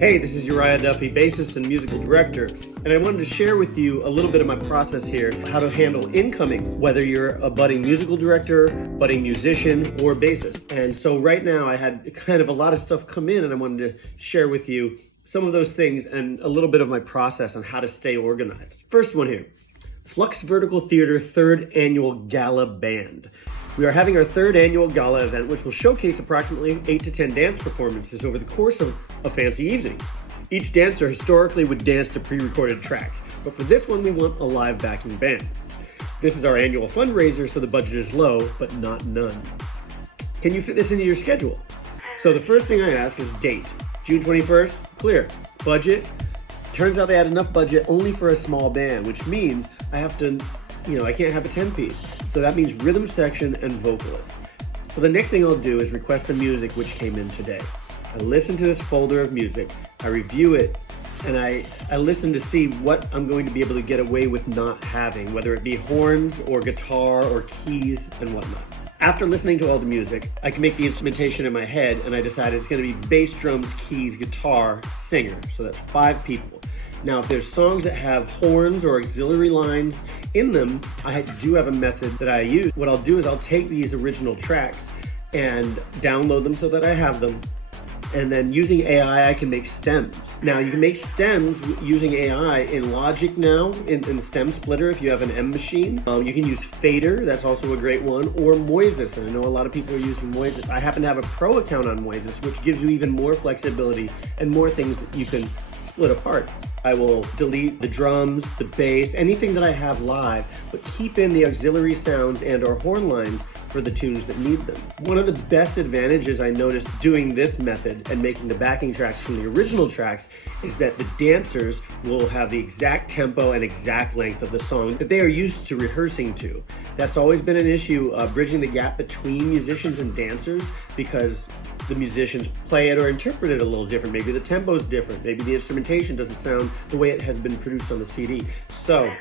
Hey, this is Uriah Duffy, bassist and musical director, and I wanted to share with you a little bit of my process here, how to handle incoming, whether you're a budding musical director, budding musician, or bassist. And so right now I had kind of a lot of stuff come in, and I wanted to share with you some of those things and a little bit of my process on how to stay organized. First one here, Flux Vertical Theater 3rd Annual Gala Band. We are having our 3rd annual gala event, which will showcase approximately 8 to 10 dance performances over the course of a fancy evening. Each dancer historically would dance to pre-recorded tracks, but for this one we want a live backing band. This is our annual fundraiser, so the budget is low, but not none. Can you fit this into your schedule? So the first thing I ask is date. June 21st, clear. Budget, turns out they had enough budget only for a small band, which means I have to, I can't have a 10-piece. So that means rhythm section and vocalist. So the next thing I'll do is request the music which came in today. I listen to this folder of music, I review it, and I listen to see what I'm going to be able to get away with not having, whether it be horns or guitar or keys and whatnot. After listening to all the music, I can make the instrumentation in my head, and I decided it's going to be bass, drums, keys, guitar, singer. So that's 5 people. Now, if there's songs that have horns or auxiliary lines in them, I do have a method that I use. What I'll do is I'll take these original tracks and download them so that I have them. And then using AI, I can make stems. Now, you can make stems using AI in Logic now, in Stem Splitter if you have an M machine. You can use Fader, that's also a great one, or Moises, and I know a lot of people are using Moises. I happen to have a pro account on Moises, which gives you even more flexibility and more things that you can split apart. I will delete the drums, the bass, anything that I have live, but keep in the auxiliary sounds and or horn lines for the tunes that need them. One of the best advantages I noticed doing this method and making the backing tracks from the original tracks is that the dancers will have the exact tempo and exact length of the song that they are used to rehearsing to. That's always been an issue, bridging the gap between musicians and dancers, because the musicians play it or interpret it a little different. Maybe the tempo is different. Maybe the instrumentation doesn't sound the way it has been produced on the CD. So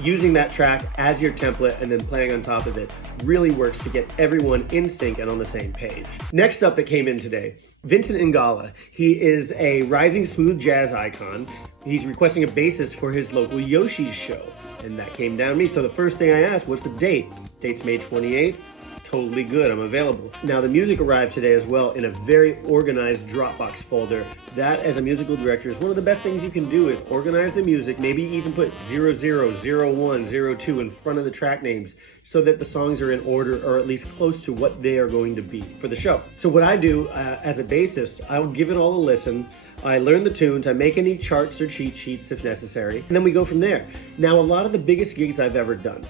using that track as your template and then playing on top of it really works to get everyone in sync and on the same page. Next up that came in today, Vincent Engala. He is a rising smooth jazz icon. He's requesting a bassist for his local Yoshi's show, and that came down to me. So the first thing I asked, what's the date? Date's May 28th. Totally good, I'm available. Now the music arrived today as well in a very organized Dropbox folder. That, as a musical director, is one of the best things you can do, is organize the music, maybe even put 00, 01, 02 in front of the track names so that the songs are in order, or at least close to what they are going to be for the show. So what I do as a bassist, I'll give it all a listen. I learn the tunes, I make any charts or cheat sheets if necessary, and then we go from there. Now, a lot of the biggest gigs I've ever done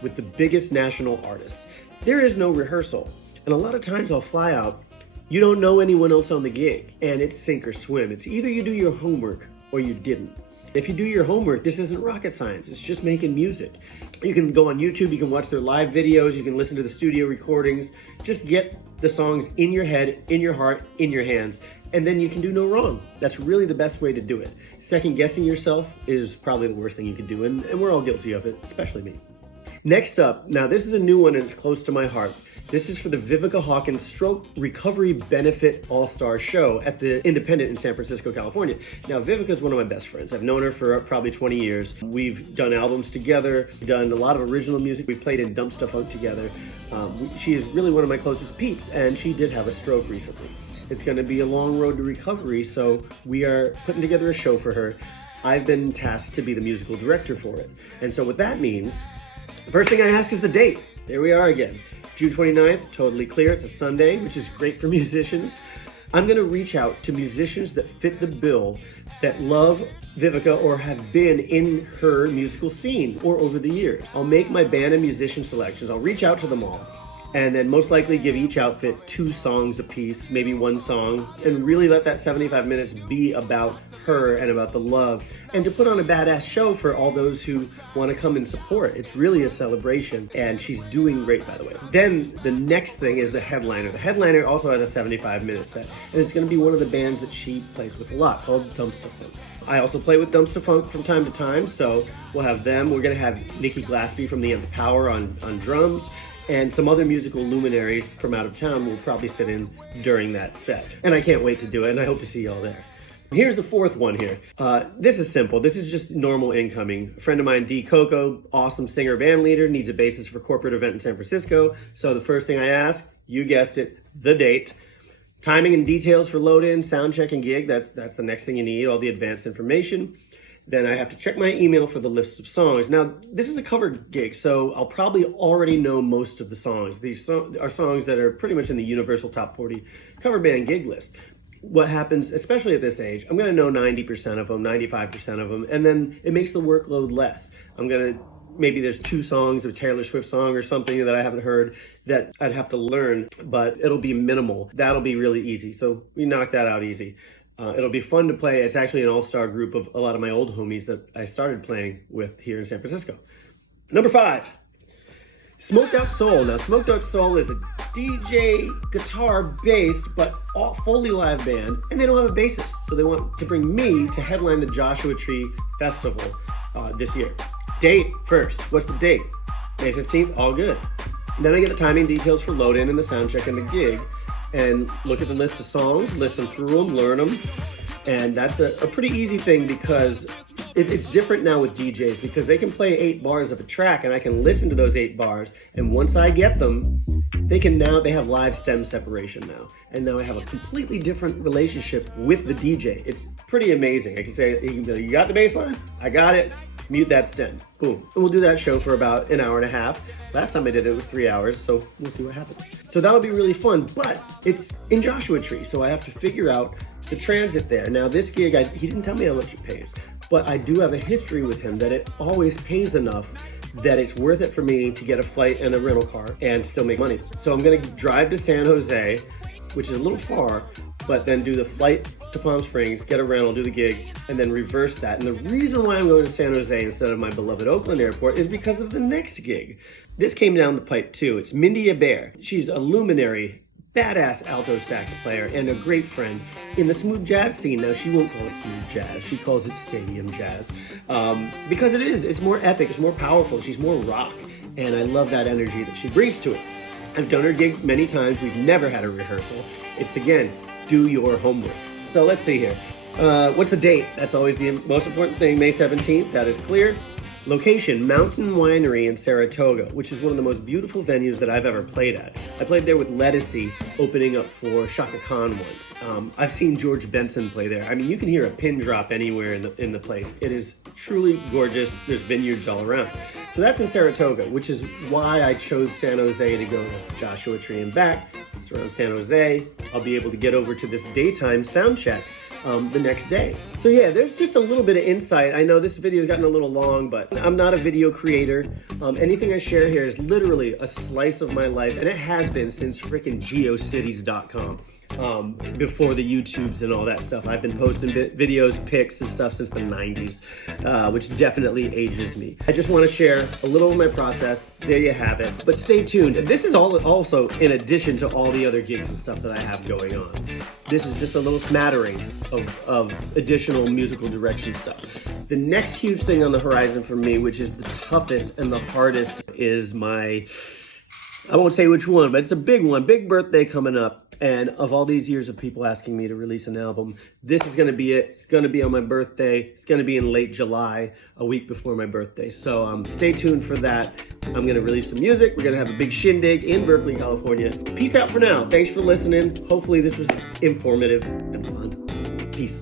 with the biggest national artists, there is no rehearsal, and a lot of times I'll fly out, you don't know anyone else on the gig, and it's sink or swim. It's either you do your homework or you didn't. If you do your homework, this isn't rocket science, it's just making music. You can go on YouTube, you can watch their live videos, you can listen to the studio recordings, just get the songs in your head, in your heart, in your hands, and then you can do no wrong. That's really the best way to do it. Second guessing yourself is probably the worst thing you can do, and we're all guilty of it, especially me. Next up, now this is a new one and it's close to my heart. This is for the Vivica Hawkins Stroke Recovery Benefit All-Star Show at the Independent in San Francisco, California. Now, Vivica is one of my best friends. I've known her for probably 20 years. We've done albums together, done a lot of original music. We played in Dumpsta Funk together. She is really one of my closest peeps, and she did have a stroke recently. It's going to be a long road to recovery, so we are putting together a show for her. I've been tasked to be the musical director for it. And so what that means, the first thing I ask is the date. There we are again. June 29th, totally clear. It's a Sunday, which is great for musicians. I'm going to reach out to musicians that fit the bill, that love Vivica or have been in her musical scene or over the years. I'll make my band and musician selections. I'll reach out to them all, and then most likely give each outfit 2 songs a piece, maybe 1 song, and really let that 75 minutes be about her and about the love, and to put on a badass show for all those who want to come and support. It's really a celebration, and she's doing great, by the way. Then the next thing is the headliner. The headliner also has a 75-minute set, and it's going to be one of the bands that she plays with a lot, called Dumpsta Funk. I also play with Dumpsta Funk from time to time, so we'll have them. We're going to have Nikki Glaspie from The Nth Power on drums, and some other musical luminaries from out of town will probably sit in during that set. And I can't wait to do it, and I hope to see y'all there. Here's the fourth one here. This is simple. This is just normal incoming. A friend of mine, Coco, awesome singer, band leader, needs a bassist for a corporate event in San Francisco. So the first thing I ask, you guessed it, the date. Timing and details for load in, sound check, and gig. That's the next thing you need, all the advanced information. Then I have to check my email for the lists of songs. Now, this is a cover gig, so I'll probably already know most of the songs. These are songs that are pretty much in the Universal Top 40 cover band gig list. What happens, especially at this age, I'm gonna know 90% of them, 95% of them, and then it makes the workload less. Maybe there's 2 songs, a Taylor Swift song or something that I haven't heard that I'd have to learn, but it'll be minimal. That'll be really easy, so we knock that out easy. It'll be fun to play. It's actually an all-star group of a lot of my old homies that I started playing with here in San Francisco. Number 5, Smoked Out Soul. Now, Smoked Out Soul is a DJ, guitar, bass, but all fully live band, and they don't have a bassist. So they want to bring me to headline the Joshua Tree Festival this year. Date first. What's the date? May 15th, all good. Then I get the timing details for load in and the sound check and the gig, and look at the list of songs, listen through them, learn them. And that's a pretty easy thing because it's different now with DJs because they can play 8 bars of a track and I can listen to those 8 bars. And once I get them, they have live stem separation now. And now I have a completely different relationship with the DJ. It's pretty amazing. I can say, you got the bass line? I got it. Mute that stem. Boom. And we'll do that show for about an hour and a half. Last time I did it was 3 hours, so we'll see what happens. So that'll be really fun, but it's in Joshua Tree, so I have to figure out the transit there. Now this gig, he didn't tell me how much it pays, but I do have a history with him that it always pays enough that it's worth it for me to get a flight and a rental car and still make money. So I'm gonna drive to San Jose, which is a little far, but then do the flight to Palm Springs, get a rental, do the gig, and then reverse that. And the reason why I'm going to San Jose instead of my beloved Oakland airport is because of the next gig. This came down the pipe too. It's Mindia Bear. She's a luminary, badass alto sax player and a great friend in the smooth jazz scene. Now, she won't call it smooth jazz. She calls it stadium jazz because it's more epic, it's more powerful, she's more rock. And I love that energy that she brings to it. I've done her gig many times. We've never had a rehearsal. It's, again, do your homework. So let's see here. What's the date? That's always the most important thing. May 17th, that is clear. Location, Mountain Winery in Saratoga, which is one of the most beautiful venues that I've ever played at. I played there with Lettucey, opening up for Shaka Khan once. I've seen George Benson play there. I mean, you can hear a pin drop anywhere in the place. It is truly gorgeous. There's vineyards all around. So that's in Saratoga, which is why I chose San Jose to go to Joshua Tree and back. It's around San Jose. I'll be able to get over to this daytime sound check the next day. So yeah, there's just a little bit of insight. I know this video has gotten a little long, but I'm not a video creator. Anything I share here is literally a slice of my life, and it has been since freaking geocities.com. Before the YouTubes and all that stuff. I've been posting videos, pics, and stuff since the 90s, which definitely ages me. I just want to share a little of my process. There you have it. But stay tuned. This is also in addition to all the other gigs and stuff that I have going on. This is just a little smattering of additional musical direction stuff. The next huge thing on the horizon for me, which is the toughest and the hardest, is I won't say which one, but it's a big one, big birthday coming up. And of all these years of people asking me to release an album, this is going to be it. It's going to be on my birthday. It's going to be in late July, a week before my birthday. So stay tuned for that. I'm going to release some music. We're going to have a big shindig in Berkeley, California. Peace out for now. Thanks for listening. Hopefully this was informative and fun. Peace.